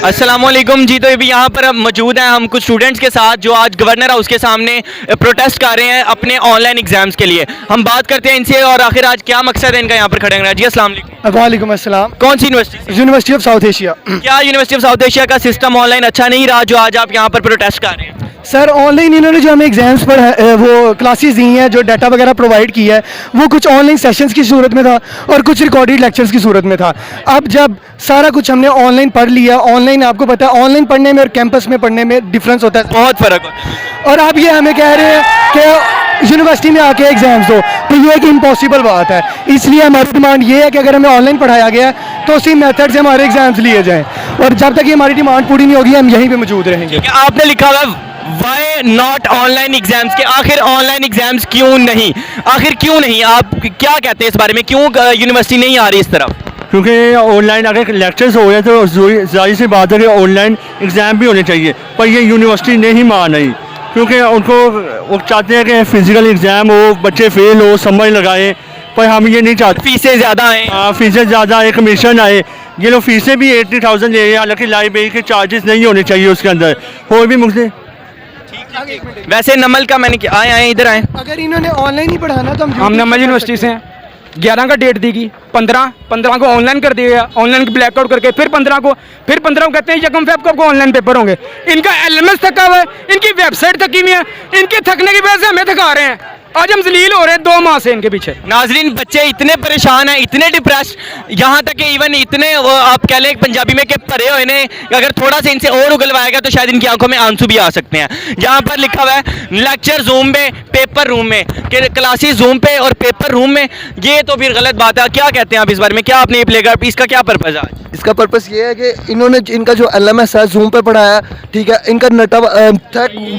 अस्सलाम वालेकुम जी। तो अभी यहाँ पर हम मौजूद हैं हम कुछ स्टूडेंट्स के साथ जो आज गवर्नर हाउस के सामने प्रोटेस्ट कर रहे हैं अपने ऑनलाइन एग्जाम्स के लिए। हम बात करते हैं इनसे और आखिर आज क्या मकसद है इनका यहाँ पर खड़े होने का। जी अस्सलाम वालेकुम। वालेकुम अस्सलाम। कौन सी university? University of South Asia. क्या यूनिवर्सिटी ऑफ साउथ एशिया का सिस्टम ऑनलाइन अच्छा नहीं रहा जो आज आप यहाँ पर प्रोटेस्ट कर रहे हैं? सर ऑनलाइन इन्होंने जो हमें एग्जाम्स पर वो क्लासेस दी हैं, जो डाटा वगैरह प्रोवाइड किया है, वो कुछ ऑनलाइन सेशंस की सूरत में था और कुछ रिकॉर्डेड लेक्चर्स की सूरत में था। अब जब सारा कुछ हमने ऑनलाइन पढ़ लिया, ऑनलाइन आपको पता है ऑनलाइन पढ़ने में और कैंपस में पढ़ने में डिफरेंस होता है, बहुत फ़र्क होता है। और आप ये हमें कह रहे हैं कि यूनिवर्सिटी में आके एग्जाम्स दो, तो ये एक इम्पॉसिबल बात है। इसलिए हमारी डिमांड ये है कि अगर हमें ऑनलाइन पढ़ाया गया है तो उसी मेथड से हमारे एग्जाम्स लिए जाएँ, और जब तक ये हमारी डिमांड पूरी नहीं होगी हम यहीं पर मौजूद रहेंगे। आपने लिखा हुआ है वाई नॉट ऑनलाइन एग्जाम्स के, आखिर ऑनलाइन एग्जाम्स क्यों नहीं? आखिर क्यों नहीं? आप क्या कहते हैं इस बारे में, क्यों यूनिवर्सिटी नहीं आ रही इस तरफ? क्योंकि ऑनलाइन अगर लेक्चर्स हो गए तो जाहिर सी बात है कि ऑनलाइन एग्ज़ाम भी होने चाहिए, पर ये यूनिवर्सिटी नहीं मान रही क्योंकि वो चाहते हैं कि फिजिकल एग्ज़ाम हो, बच्चे फेल हो, समझ लगाए, पर हम ये नहीं चाहते। फीसें ज़्यादा हैं। हाँ, फीसें ज़्यादा है, कमीशन आए, ये लोग फीसें भी 80,000 ले रहे हैं, हालांकि लाइब्रेरी के चार्जेस नहीं होने चाहिए उसके अंदर, और भी मुझे। वैसे नमल का मैंने आए इधर आए, अगर इन्होंने ऑनलाइन ही पढ़ाना तो हम नमल यूनिवर्सिटी से हैं। 11 का डेट दी गई, 15 को ऑनलाइन कर दिया गया, ऑनलाइन की ब्लैकआउट करके फिर 15 को कहते हैं 1 फेब को आपको ऑनलाइन पेपर होंगे। इनका एलएमएस थका हुआ है, इनकी वेबसाइट थकी हुई है, इनके थकने की वजह से हमें थका रहे हैं। आज हम जलील हो रहे हैं 2 माह से इनके पीछे। नाजरीन बच्चे इतने परेशान हैं, इतने डिप्रेस, यहाँ तक कि इवन इतने वो आप कह लें पंजाबी में कि भरे हुए ने, अगर थोड़ा सा इनसे और उगलवाएगा तो शायद इनकी आंखों में आंसू भी आ सकते हैं। यहाँ पर लिखा हुआ है लेक्चर जूम में, पेपर रूम में, कि क्लासेस जूम पे और पेपर रूम में, ये तो फिर गलत बात है। क्या कहते हैं आप इस बारे में? क्या आपने ये प्लेगा, इसका क्या पर्पज़ है? इसका पर्पस ये है कि इन्होंने इनका जो एलएमएस है जूम पे पढ़ाया, ठीक है, इनका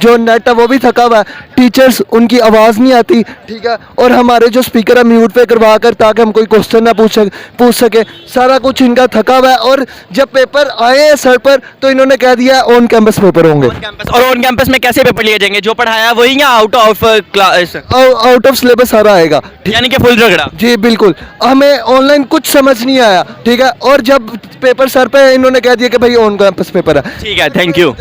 जो नेट है वो भी थका हुआ है, टीचर्स उनकी आवाज़ नहीं आती, ठीक है, और हमारे जो स्पीकर है म्यूट पे करवा कर ताकि हम कोई क्वेश्चन ना पूछ सके, सारा कुछ इनका थका हुआ है। और जब पेपर आए हैं सर पर तो इन्होंने कह दिया ऑन कैंपस पेपर होंगे। और ऑन कैंपस में कैसे पेपर लिए जाएंगे? जो पढ़ाया है वही या out of class? Out of syllabus सारा आएगा, यानी कि फुल रगड़ा। जी बिल्कुल, हमें ऑनलाइन कुछ समझ नहीं आया, ठीक है, और जब पेपर सर पे इन्होंने कह दिया कि भाई ऑन कैंपस पेपर है। ठीक है, थैंक यू।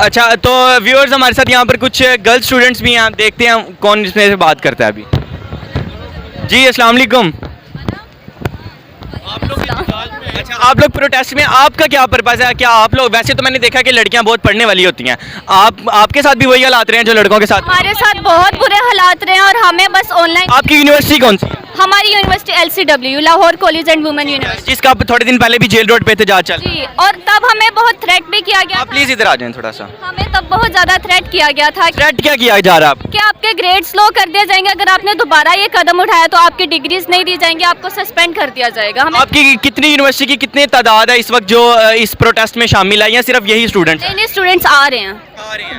अच्छा, तो व्यूअर्स हमारे साथ यहाँ पर कुछ गर्ल्स स्टूडेंट्स भी हैं, देखते हैं कौन इसमें से बात करता है अभी। जी अस्सलाम वालेकुम। अच्छा, आप लोग प्रोटेस्ट में, आपका क्या पर्पज़ है? क्या आप लोग, वैसे तो मैंने देखा कि लड़कियां बहुत पढ़ने वाली होती हैं, आपके साथ भी वही हालात रहे हैं जो लड़कों के साथ? हमारे साथ बहुत बुरे हालात रहे हैं और हमें बस ऑनलाइन। आपकी यूनिवर्सिटी कौन सी है? हमारी university LCW, Lahore college and women university, जिसका थोड़े दिन पहले भी जेल रोड पे एहतजाज चल। जी, और तब हमें बहुत थ्रेट भी किया गया। आप प्लीज इधर आ जाएं थोड़ा सा। हमें तब बहुत ज्यादा थ्रेट किया गया था। थ्रेट क्या किया जा रहा है? कि आपके ग्रेड स्लो कर दिए जाएंगे, अगर आपने दोबारा ये कदम उठाया तो आपकी डिग्रीज नहीं दी जाएंगी, आपको सस्पेंड कर दिया जाएगा। हमें आपकी कितनी यूनिवर्सिटी की कितनी तादाद है इस वक्त जो इस प्रोटेस्ट में शामिल है, या सिर्फ यही स्टूडेंट्स? नए स्टूडेंट्स आ रहे हैं।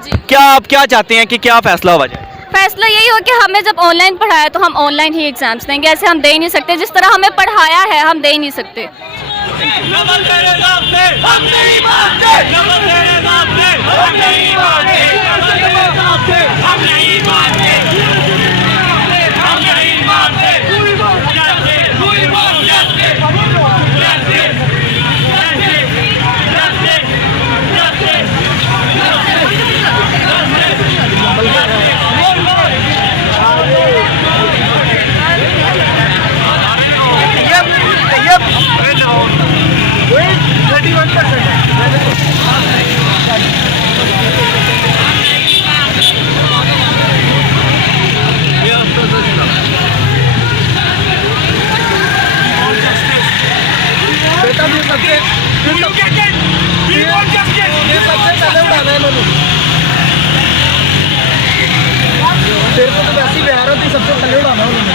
जी, क्या आप क्या चाहते हैं कि क्या फैसला हो जाए? फैसला यही हो कि हमें जब ऑनलाइन पढ़ाया तो हम ऑनलाइन ही एग्जाम्स देंगे, ऐसे हम दे ही नहीं सकते। जिस तरह हमें पढ़ाया है हम दे ही नहीं सकते। तेरे को तो वैसे ही बिहार होती सबसे थल्ले उड़ाना उन्होंने।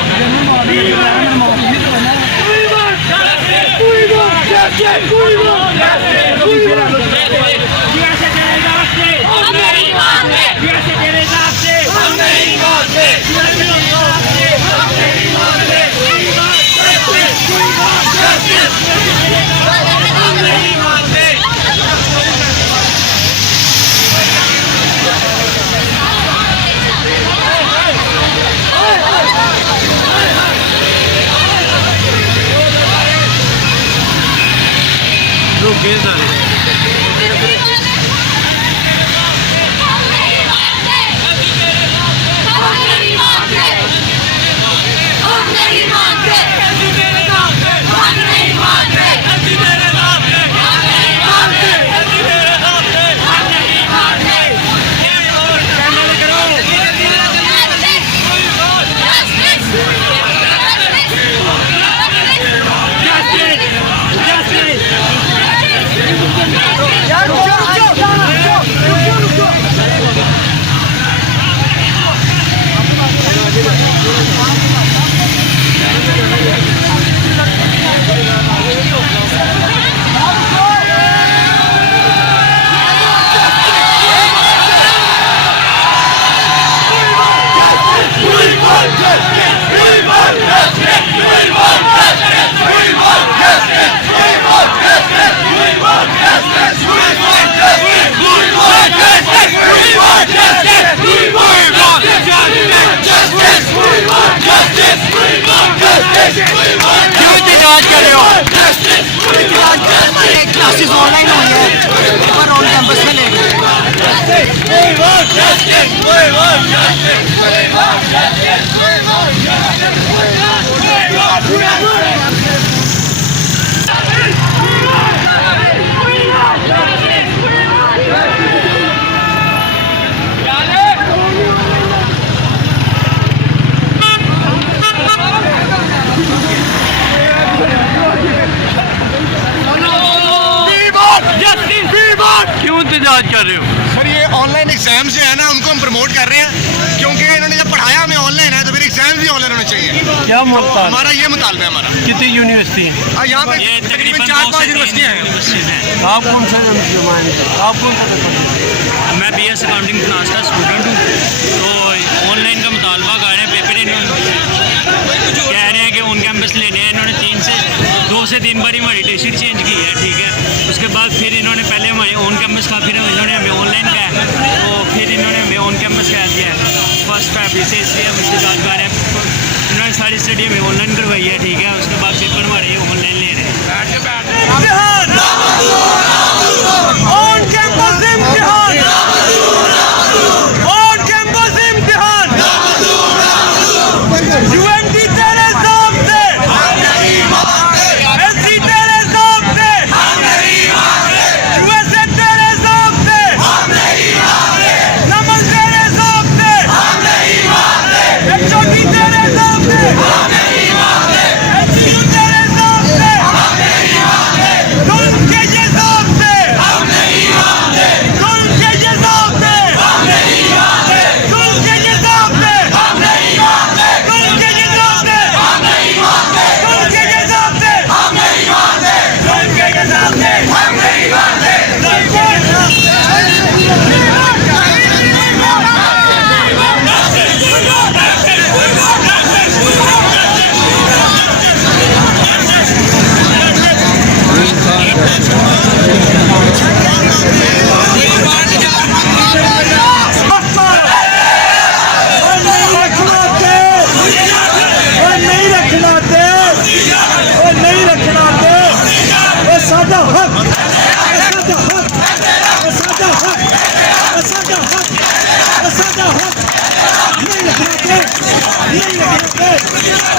क्यों एहतजाज कर रहे हो? क्लासेस ऑनलाइन हुई है पर ऑन कैंपस में नहीं। क्यों एहतजाज कर रहे हो? सर ये ऑनलाइन एग्जाम्स जो है ना उनको हम प्रमोट कर रहे हैं क्योंकि इन्होंने जब पढ़ाया हमें ऑनलाइन है तो फिर एग्जाम्स भी ऑनलाइन होने चाहिए। क्या मुताल हमारा ये मुतालबा है हमारा। कितनी यूनिवर्सिटी हैं? यहाँ पे तकरीबन 4-5 यूनिवर्सिटियाँ हैं। आप कौन सा आप कौन सा? मैं BS अकाउंटिंग क्लास का स्टूडेंट हूँ। तो ऑनलाइन का मुतालबा कर रहे हैं, पेपर कह रहे हैं कि ऑन कैंपस लेने हैं। इन्होंने 2 से 3 बार हमारी डेट शीट चेंज की है, ठीक है। उसके बाद फिर इन्होंने पहले हमारे ऑन कैंपस का, फिर इन्होंने हमें ऑनलाइन कहा है, तो फिर इन्होंने हमें ऑन कैंपस कह दिया है 1 फरवरी से। इसलिए हम इंतजार कर रहे हैं। इन्होंने सारी स्टडी हमें ऑनलाइन करवाई है, ठीक है। उसके बाद पेपर हमारे ऑनलाइन ले रहे हैं।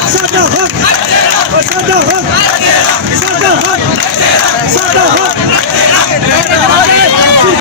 साडा हक